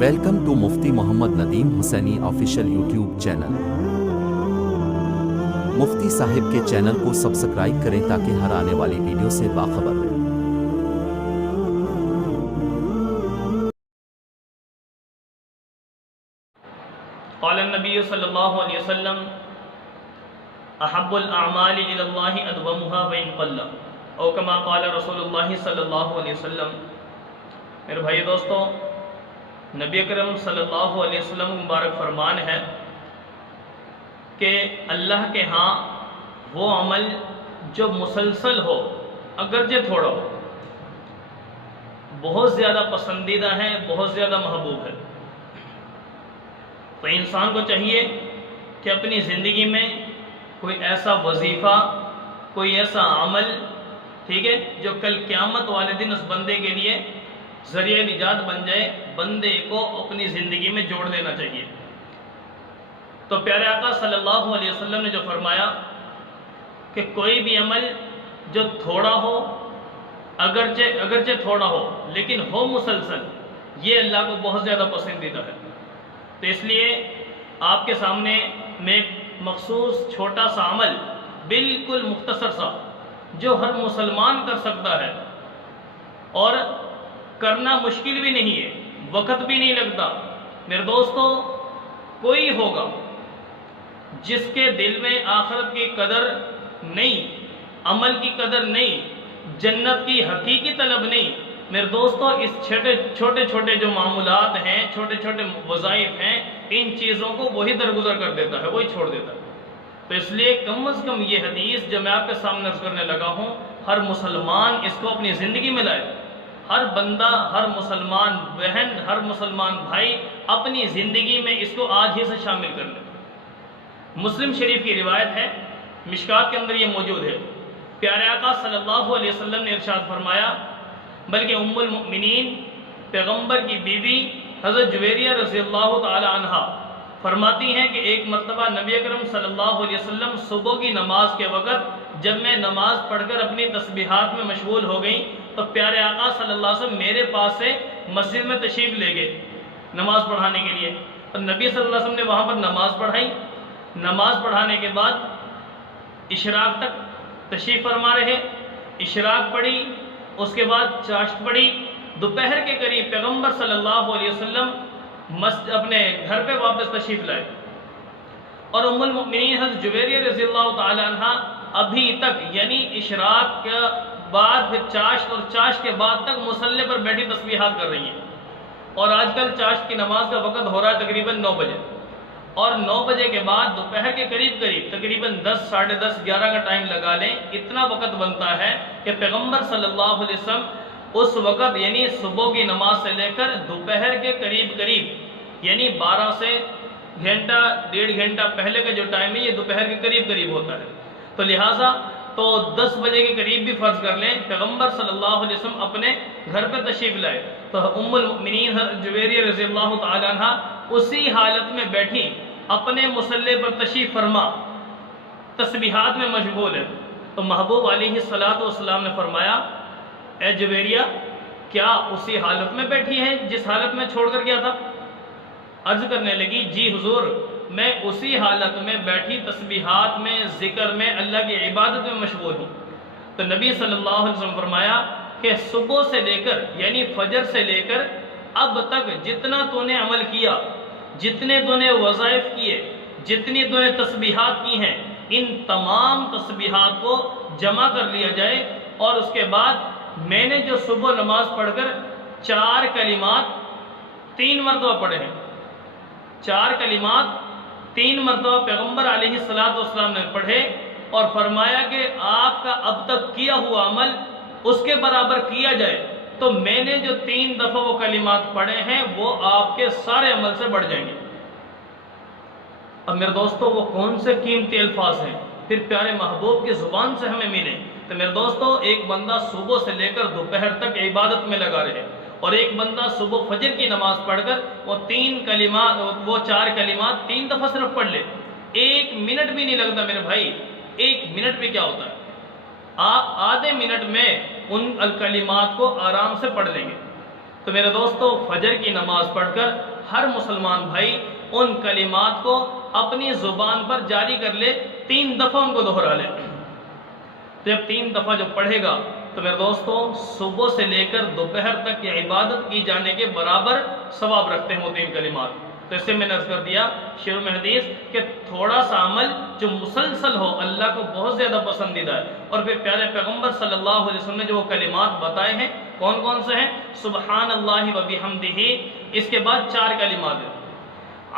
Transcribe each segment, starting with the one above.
Welcome to Mufti Muhammad Nadeem Hussaini official YouTube channel. Mufti Sahib کے channel کو subscribe کریں تاکہ ہر آنے والی ویڈیو سے باخبر رہیں۔ قال النبی صلی اللہ علیہ وسلم احب الاعمال الى اللہ ادومها وان قل او کما قال رسول اللہ صلی اللہ علیہ وسلم۔ میرے بھائی دوستو، نبی اکرم صلی اللہ علیہ وسلم مبارک فرمان ہے کہ اللہ کے ہاں وہ عمل جو مسلسل ہو، اگرچہ تھوڑا ہو، بہت زیادہ پسندیدہ ہے، بہت زیادہ محبوب ہے۔ تو انسان کو چاہیے کہ اپنی زندگی میں کوئی ایسا وظیفہ، کوئی ایسا عمل، ٹھیک ہے، جو کل قیامت والے دن اس بندے کے لیے ذریعہ نجات بن جائے، بندے کو اپنی زندگی میں جوڑ دینا چاہیے۔ تو پیارے آقا صلی اللہ علیہ وسلم نے جو فرمایا کہ کوئی بھی عمل جو تھوڑا ہو، اگرچہ تھوڑا ہو لیکن ہو مسلسل، یہ اللہ کو بہت زیادہ پسندیدہ ہے۔ تو اس لیے آپ کے سامنے میں ایک مخصوص چھوٹا سا عمل، بالکل مختصر سا، جو ہر مسلمان کر سکتا ہے اور کرنا مشکل بھی نہیں ہے، وقت بھی نہیں لگتا۔ میرے دوستو، کوئی ہوگا جس کے دل میں آخرت کی قدر نہیں، عمل کی قدر نہیں، جنت کی حقیقی طلب نہیں، میرے دوستو اس چھوٹے چھوٹے جو معمولات ہیں، چھوٹے چھوٹے وظائف ہیں، ان چیزوں کو وہی درگزر کر دیتا ہے، وہی چھوڑ دیتا ہے۔ تو اس لیے کم از کم یہ حدیث جو میں آپ کے سامنے عرض کرنے لگا ہوں، ہر مسلمان اس کو اپنی زندگی میں لائے۔ ہر بندہ، ہر مسلمان بہن، ہر مسلمان بھائی اپنی زندگی میں اس کو آج ہی سے شامل کر لے۔ مسلم شریف کی روایت ہے، مشکات کے اندر یہ موجود ہے، پیارے آقا صلی اللہ علیہ وسلم نے ارشاد فرمایا، بلکہ ام المؤمنین پیغمبر کی بیوی حضرت جویریہ رضی اللہ تعالی عنہا فرماتی ہیں کہ ایک مرتبہ نبی اکرم صلی اللہ علیہ وسلم صبح کی نماز کے وقت جب میں نماز پڑھ کر اپنی تسبیحات میں مشغول ہو گئی تو پیارے آقا صلی اللہ علیہ وسلم میرے پاس سے مسجد میں تشریف لے گئے نماز پڑھانے کے لیے۔ تو نبی صلی اللہ علیہ وسلم نے وہاں پر نماز پڑھائی۔ نماز پڑھانے کے بعد اشراق تک تشریف فرما رہے، اشراق پڑھی، اس کے بعد چاشت پڑھی، دوپہر کے قریب پیغمبر صلی اللہ علیہ وسلم اپنے گھر پہ واپس تشریف لائے، اور ام المؤمنین حضرت جویریہ رضی اللہ تعالی عنہ ابھی تک، یعنی اشراق کے بعد پھر چاشت اور چاشت کے بعد تک مصلی پر بیٹھی تسبیحات کر رہی ہیں۔ اور آج کل چاشت کی نماز کا وقت ہو رہا ہے تقریباً 9 بجے، اور 9 بجے کے بعد دوپہر کے قریب تقریباً 10، 10:30، 11 کا ٹائم لگا لیں، اتنا وقت بنتا ہے کہ پیغمبر صلی اللہ علیہ وسلم اس وقت، یعنی صبح کی نماز سے لے کر دوپہر کے قریب یعنی 12 سے گھنٹہ 1.5 گھنٹہ پہلے کا جو ٹائم ہے، یہ دوپہر کے قریب ہوتا ہے۔ تو لہٰذا 10 بجے کے قریب بھی فرض کر لیں، پیغمبر صلی اللہ علیہ وسلم اپنے گھر پہ تشریف لائے تو ام المؤمنین جویریہ رضی اللہ تعالی عنہ اسی حالت میں بیٹھی اپنے مصلی پر تشریف فرما تسبیحات میں مشغول ہے۔ تو محبوب علیہ الصلوۃ والسلام نے فرمایا، اے جویریہ، کیا اسی حالت میں بیٹھی ہے جس حالت میں چھوڑ کر گیا تھا؟ عرض کرنے لگی، جی حضور، میں اسی حالت میں بیٹھی تسبیحات میں، ذکر میں، اللہ کی عبادت میں مشغول ہوں۔ تو نبی صلی اللہ علیہ وسلم فرمایا کہ صبح سے لے کر، یعنی فجر سے لے کر اب تک جتنا تو نے عمل کیا، جتنے تو نے وظائف کیے، جتنی تو نے تسبیحات کی ہیں، ان تمام تسبیحات کو جمع کر لیا جائے، اور اس کے بعد میں نے جو صبح نماز پڑھ کر 4 کلمات 3 مرتبہ پڑھے ہیں، 4 کلمات 3 مرتبہ پیغمبر علیہ الصلوۃ والسلام نے پڑھے، اور فرمایا کہ آپ کا اب تک کیا ہوا عمل اس کے برابر کیا جائے تو میں نے جو 3 دفعہ وہ کلمات پڑھے ہیں وہ آپ کے سارے عمل سے بڑھ جائیں گے۔ اب میرے دوستو، وہ کون سے قیمتی الفاظ ہیں پھر پیارے محبوب کی زبان سے ہمیں ملیں؟ تو میرے دوستو، ایک بندہ صبح سے لے کر دوپہر تک عبادت میں لگا رہے، اور ایک بندہ صبح فجر کی نماز پڑھ کر وہ 4 کلمات 3 دفعہ صرف پڑھ لے، 1 منٹ بھی نہیں لگتا میرے بھائی، 1 منٹ بھی کیا ہوتا ہے، آپ آدھے منٹ میں ان الکلمات کو آرام سے پڑھ لیں گے۔ تو میرے دوستو فجر کی نماز پڑھ کر ہر مسلمان بھائی ان کلمات کو اپنی زبان پر جاری کر لے، 3 دفعہ ان کو دہرا لے۔ تو جب 3 دفعہ جب پڑھے گا تو میرے دوستو صبح سے لے کر دوپہر تک یہ عبادت کی جانے کے برابر ثواب رکھتے ہیں وہ 3 کلمات۔ تو اس سے میں نے عرض کر دیا شروع میں حدیث کہ تھوڑا سا عمل جو مسلسل ہو اللہ کو بہت زیادہ پسندیدہ ہے۔ اور پھر پیارے پیغمبر صلی اللہ علیہ وسلم نے جو وہ کلمات بتائے ہیں کون کون سے ہیں؟ سبحان اللہ و بحمدہ، اس کے بعد 4 کلمات ہیں،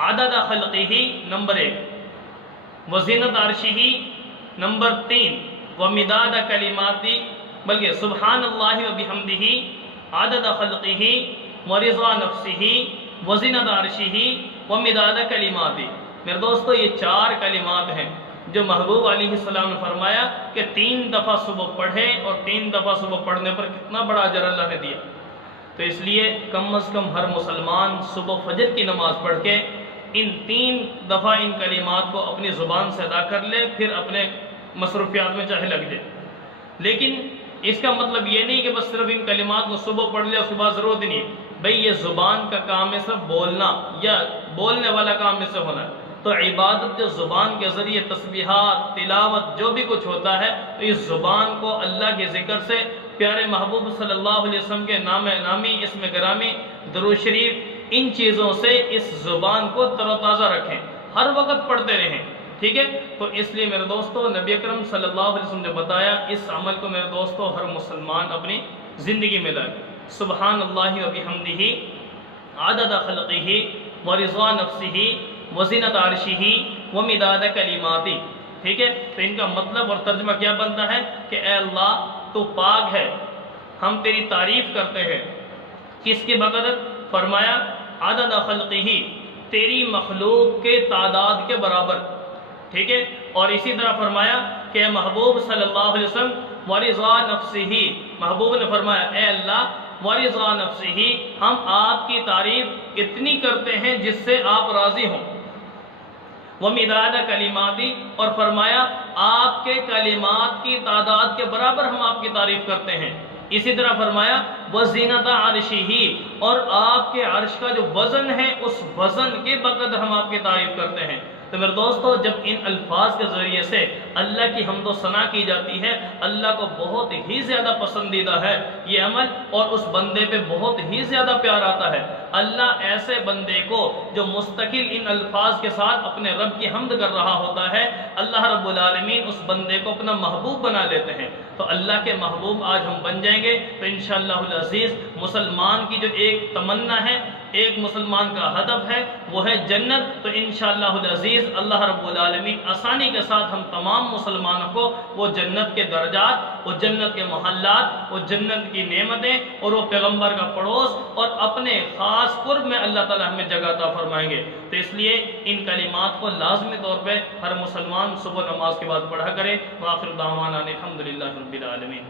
عدد خلقہ نمبر 1، وزینت عرشہ نمبر 3، ومداد کلماتی، بلکہ سبحان اللہ و بحمدہ، عدد خلقہ، ورضا نفسہ، وزینت عرشہ، ومداد کلماتی۔ میرے دوستو یہ 4 کلمات ہیں جو محبوب علیہ السلام نے فرمایا کہ 3 دفعہ صبح پڑھے، اور 3 دفعہ صبح پڑھنے پر کتنا بڑا اجر اللہ نے دیا۔ تو اس لیے کم از کم ہر مسلمان صبح فجر کی نماز پڑھ کے ان 3 دفعہ ان کلمات کو اپنی زبان سے ادا کر لے، پھر اپنے مصروفیات میں چاہے لگ جائے۔ لیکن اس کا مطلب یہ نہیں کہ بس صرف ان کلمات کو صبح پڑھ لے، اس کے بعد ضرورت نہیں ہے بھئی یہ زبان کا کام ہے، صرف بولنا یا بولنے والا کام میں سے ہونا ہے۔ تو عبادت جو زبان کے ذریعے تسبیحات، تلاوت جو بھی کچھ ہوتا ہے، تو اس زبان کو اللہ کے ذکر سے، پیارے محبوب صلی اللہ علیہ وسلم کے نام نامی، اسم گرامی، درود شریف، ان چیزوں سے اس زبان کو تر و تازہ رکھیں، ہر وقت پڑھتے رہیں، ٹھیک ہے؟ تو اس لیے میرے دوستو نبی اکرم صلی اللہ علیہ وسلم نے بتایا اس عمل کو میرے دوستو ہر مسلمان اپنی زندگی میں لائے۔ سبحان اللہ و بحمدہ، عدد خلقہ، ورضا نفسہ، وزینت عرشہ، ومداد کلماتی، ٹھیک ہے؟ تو ان کا مطلب اور ترجمہ کیا بنتا ہے کہ اے اللہ تو پاک ہے، ہم تیری تعریف کرتے ہیں، کس کی بقدر؟ فرمایا عدد خلقہ، تیری مخلوق کے تعداد کے برابر، ٹھیک ہے؟ اور اسی طرح فرمایا کہ اے محبوب صلی اللہ علیہ وسلم ورضا نفسہ، محبوب نے فرمایا اے اللہ ورضا نفسہ، ہم آپ کی تعریف اتنی کرتے ہیں جس سے آپ راضی ہوں، ومداد کلماتی، اور فرمایا آپ کے کلمات کی تعداد کے برابر ہم آپ کی تعریف کرتے ہیں۔ اسی طرح فرمایا وزینت عرشہ، اور آپ کے عرش کا جو وزن ہے اس وزن کے بقدر ہم آپ کی تعریف کرتے ہیں۔ تو میرے دوستو جب ان الفاظ کے ذریعے سے اللہ کی حمد و ثنا کی جاتی ہے، اللہ کو بہت ہی زیادہ پسندیدہ ہے یہ عمل، اور اس بندے پہ بہت ہی زیادہ پیار آتا ہے۔ اللہ ایسے بندے کو جو مستقل ان الفاظ کے ساتھ اپنے رب کی حمد کر رہا ہوتا ہے، اللہ رب العالمین اس بندے کو اپنا محبوب بنا لیتے ہیں۔ تو اللہ کے محبوب آج ہم بن جائیں گے تو انشاءاللہ العزیز مسلمان کی جو ایک تمنا ہے، ایک مسلمان کا ہدف ہے، وہ ہے جنت۔ تو انشاءاللہ العزیز اللہ رب العالمین آسانی کے ساتھ ہم تمام مسلمانوں کو وہ جنت کے درجات، وہ جنت کے محلات، وہ جنت کی نعمتیں اور وہ پیغمبر کا پڑوس اور اپنے خاص قرب میں اللہ تعالی ہمیں جگہ عطا فرمائیں گے۔ تو اس لیے ان کلمات کو لازمی طور پہ ہر مسلمان صبح نماز کے بعد پڑھا کرے۔ وآخر دعوانا الحمدللہ رب العالمین۔